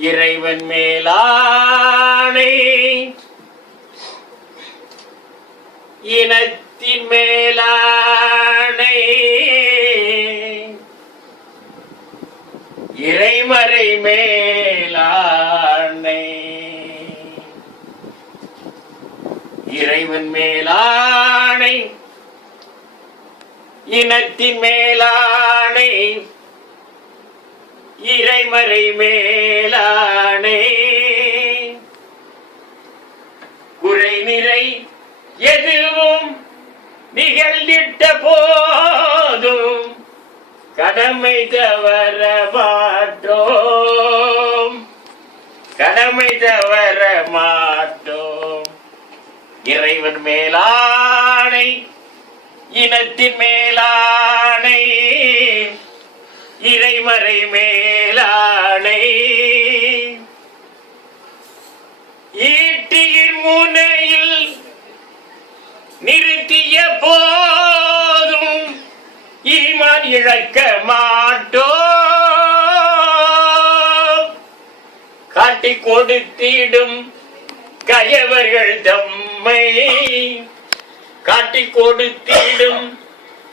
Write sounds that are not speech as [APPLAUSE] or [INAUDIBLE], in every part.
இறைவன் மேலானை இனத்தின் மேலானை இறைமறை மேலானை இறைவன் மேலானை இனத்தின் மேலானை இறைமறை மேலானே குறை நிறை எதுவும் நிகழ்ந்திட்ட போதும் கடமை தவற மாட்டோம். கடமை தவற மாட்டோம். இறைவன் மேலானை இனத்தின் மேலானை இறைமறை மேலானை ஈட்டியின் முனையில் நிறுத்திய போதும் ஈமான் இழக்க மாட்டோ காட்டி கொடுத்திடும் கயவர்கள் தம்மை. காட்டி கொடுத்திடும்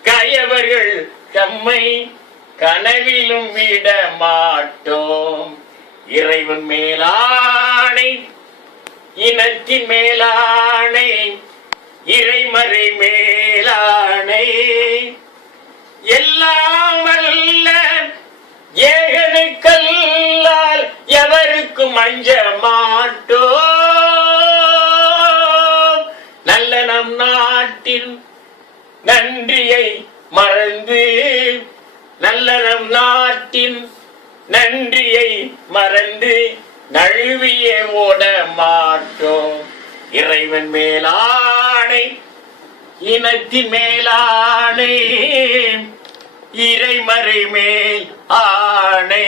கயவர்கள் தம்மை. கனவிலும் விட மாட்டோம். இறைவன் மேலானை இனத்தின் மேலானை இறைமறை மேலானை. எல்லாம் வல்ல ஏகனுக்கல்லால் எவருக்கும் அஞ்ச மாட்டோ நல்ல நம் நாட்டின் நன்றியை மறந்து நல்ல நம் நாட்டின் நன்றியை மறந்து நழுவியே ஓட மாட்டோம். இறைவன் மேலானை இனத்தின் மேலானை இறைமறை மேல் ஆணை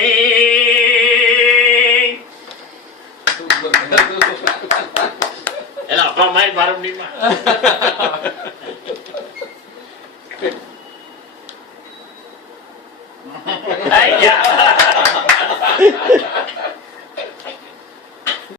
எல்லாம் அப்பா மாதிரி வர முடியுமா? [LAUGHS] right? Yeah. [LAUGHS]